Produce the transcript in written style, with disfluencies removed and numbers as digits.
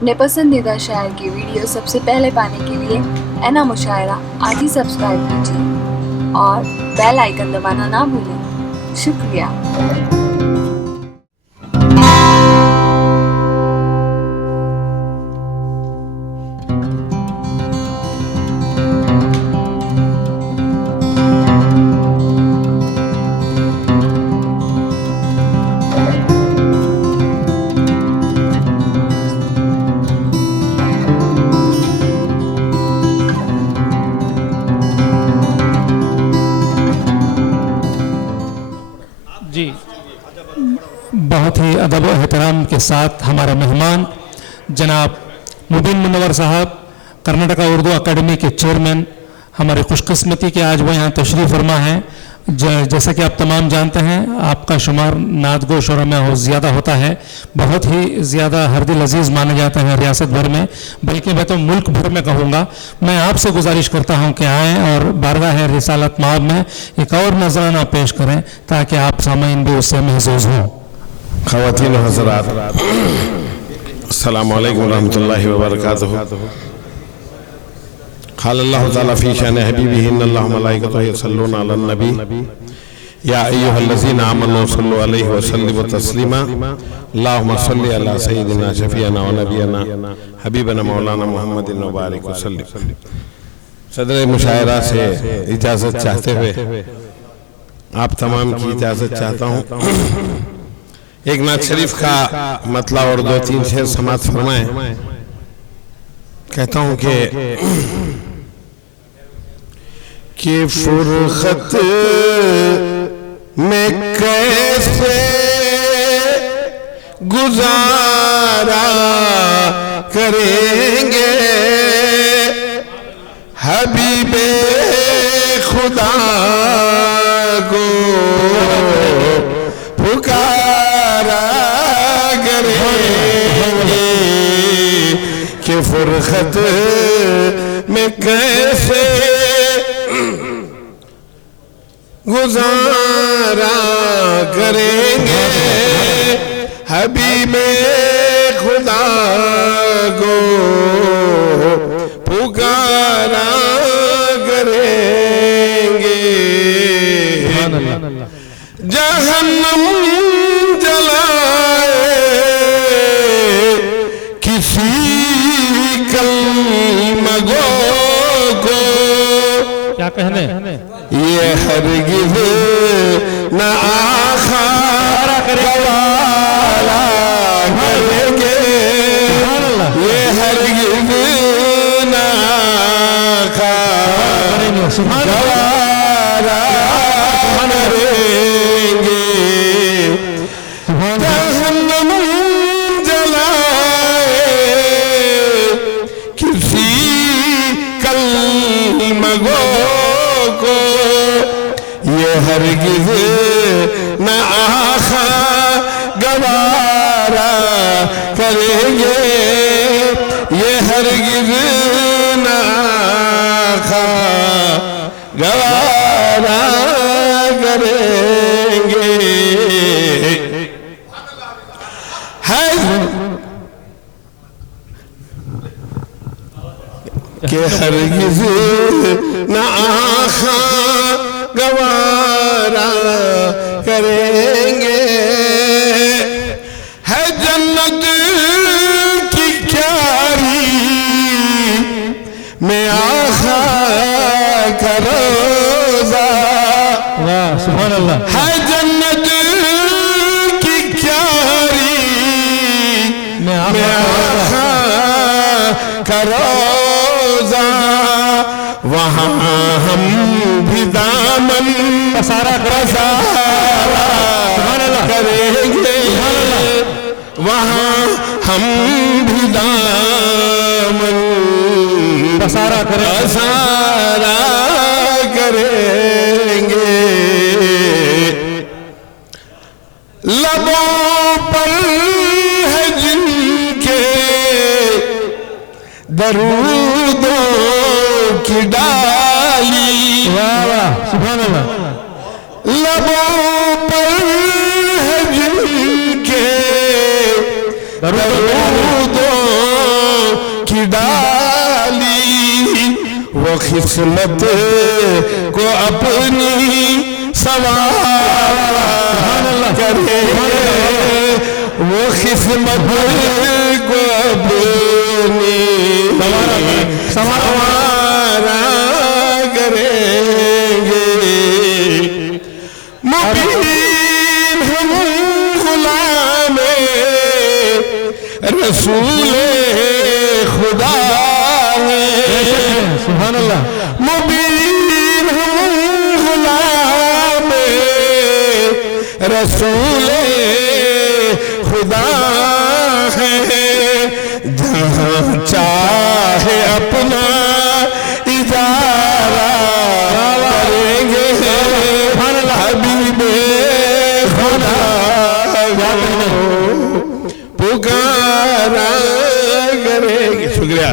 अपने पसंदीदा शायर की वीडियो सबसे पहले पाने के लिए एना मुशायरा आज ही सब्सक्राइब कीजिए और बेल आइकन दबाना ना भूलें। शुक्रिया। जी, बहुत ही अदब और एहतराम के साथ हमारे मेहमान जनाब मुबीन मुनव्वर साहब, कर्नाटका उर्दू अकेडमी के चेयरमैन, हमारे खुशकिस्मती के आज वो यहाँ तशरीफ़ फरमा हैं। जैसा कि आप तमाम जानते हैं, आपका शुमार नादगो शुरा में ज़्यादा होता है, बहुत ही ज़्यादा हरदिल अजीज़ माने जाते हैं रियासत भर में, बल्कि मैं तो मुल्क भर में कहूँगा। मैं आपसे गुजारिश करता हूँ कि आएँ और बारगाह रिसालत माब में एक और नजराना पेश करें ताकि आप सामीन भी उससे महसूस हों। ख़वातीन व हज़रात, अस्सलामु अलैकुम व रहमतुल्लाहि व बरकातुहू। क़ाल अल्लाहु तआला फ़ी शानि हबीबिही इन्नल्लाह व मलाइकतहु यसल्लूना अलन नबी या अय्युहल्लज़ीना आमनू सल्लु अलैहि व सल्लिमू तस्लीमा। अल्लाहुम्मा सल्लि अला सय्यिदिना शफ़ीअना व नबियना हबीबना मौलाना मुहम्मदिन व बारिक व सल्लिम। सदर मुशायरा से इजाज़त चाहते हुए आप तमाम की इजाज़त चाहता हूँ। एक नात शरीफ का मतलब और दो तीन शेर समात फरमाएं। कहता हूँ कि फुरखत में कैसे गुजारा करेंगे, हबीबे खुदा को पुकारा करेंगे कि फुरखत में कैसे गुजारा करेंगे, हबीबे खुदा को पुकारा करेंगे। जहन्नम जलाए किसी कलमगो को, क्या कहने ये हरगिज़ न आखारा गवारा करेंगे, ये हरगिज़ न आखारा गवारा करेंगे। जहन्नम जलाए किसी कलमगो को, ये हरगिज़ न आखा गवारा करेंगे, ये हरगिज़ न आखा गवारा करेंगे। है कि हरगिज़ न आखा गवारा करेंगे, है जन्नत की क्यारी में आखा का रोज़ा। वाह, सुभान अल्लाह। है जन्नत की क्यारी में आखा का रोज़ा, वहाँ हम भी दामन पसारा करेंगे, वहाँ हम भी दामन पसारा करेंगे। लबों पर है जिनके दरूदों की डाली, वाह वाह, सुभान अल्लाह। लबों पर है जिनके दरूदों डाली, वो किस्मत को अपनी सवार करे, वो किस्मत को अपनी सवारा करेंगे। मुबीन हम गुलामे रसूले खुदा हैं, सुभान अल्लाह। मुबीन हम गुलामे रसूले खुदा है, जहाँ चाहे अपना इजारा करेंगे, हबीबे खुदा पुकारा करेंगे। शुक्रिया।